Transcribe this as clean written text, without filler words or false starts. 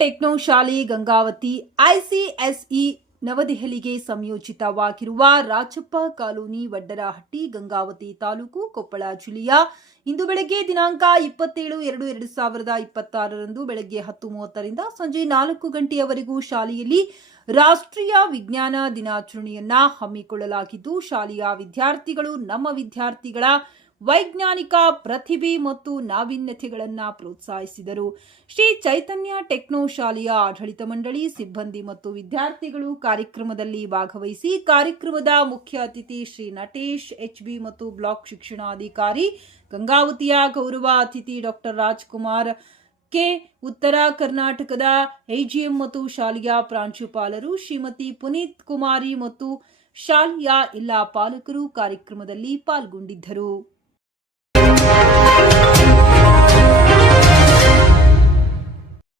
Techno ಶಾಲೆ Gangavathi ICSE ನವದೆಹಲಿಗೆ ಸಂಯೋಜಿತವಾಗಿರುವ Rajappa colony Vaddarahatti Gangavathi taluk Koppal ಜಿಲ್ಲೆಯ ಇಂದು ಬೆಳಗ್ಗೆ ದಿನಾಂಕ 27/7/2026 ಬೆಳಗ್ಗೆ 10:30ರಿಂದ ಸಂಜೆ 4 ಗಂಟೆಯವರೆಗೂ ಶಾಲೆಯಲ್ಲಿ ರಾಷ್ಟ್ರೀಯ ವಿಜ್ಞಾನ ದಿನಾಚರಣೆಯನ್ನ ಹಮ್ಮಿಕೊಳ್ಳಲಾಗಿದ್ದು ಶಾಲೆಯ ವಿದ್ಯಾರ್ಥಿಗಳು ನಮ್ಮ ವಿದ್ಯಾರ್ಥಿಗಳ ವೈಜ್ಞಾನಿಕ ಪ್ರತಿಭೆ ಮತ್ತು ನಾವೀನ್ಯತೆಗಳನ್ನು ಪ್ರೋತ್ಸಾಹಿಸಿದರು. ಶ್ರೀ ಚೈತನ್ಯ ಟೆಕ್ನೋ ಶಾಲೆಯ ಆಡಳಿತ ಮಂಡಳಿ ಸಿಬ್ಬಂದಿ ಮತ್ತು ವಿದ್ಯಾರ್ಥಿಗಳು ಕಾರ್ಯಕ್ರಮದಲ್ಲಿ ಭಾಗವಹಿಸಿ ಕಾರ್ಯಕ್ರಮದ ಮುಖ್ಯ ಅತಿಥಿ ಶ್ರೀ ನಟೇಶ್ ಎಚ್ಬಿ ಮತ್ತು ಬ್ಲಾಕ್ ಶಿಕ್ಷಣಾಧಿಕಾರಿ ಗಂಗಾವತಿಯ ಗೌರವ ಅತಿಥಿ ಡಾಕ್ಟರ್ ರಾಜ್ಕುಮಾರ್ ಕೆ, ಉತ್ತರ ಕರ್ನಾಟಕದ ಎಜಿಎಂ ಮತ್ತು ಶಾಲೆಯ ಪ್ರಾಂಶುಪಾಲರು ಶ್ರೀಮತಿ ಪುನೀತ್ ಕುಮಾರಿ ಮತ್ತು ಶಾಲೆಯ ಎಲ್ಲ ಪಾಲಕರು ಕಾರ್ಯಕ್ರಮದಲ್ಲಿ ಪಾಲ್ಗೊಂಡಿದ್ದರು.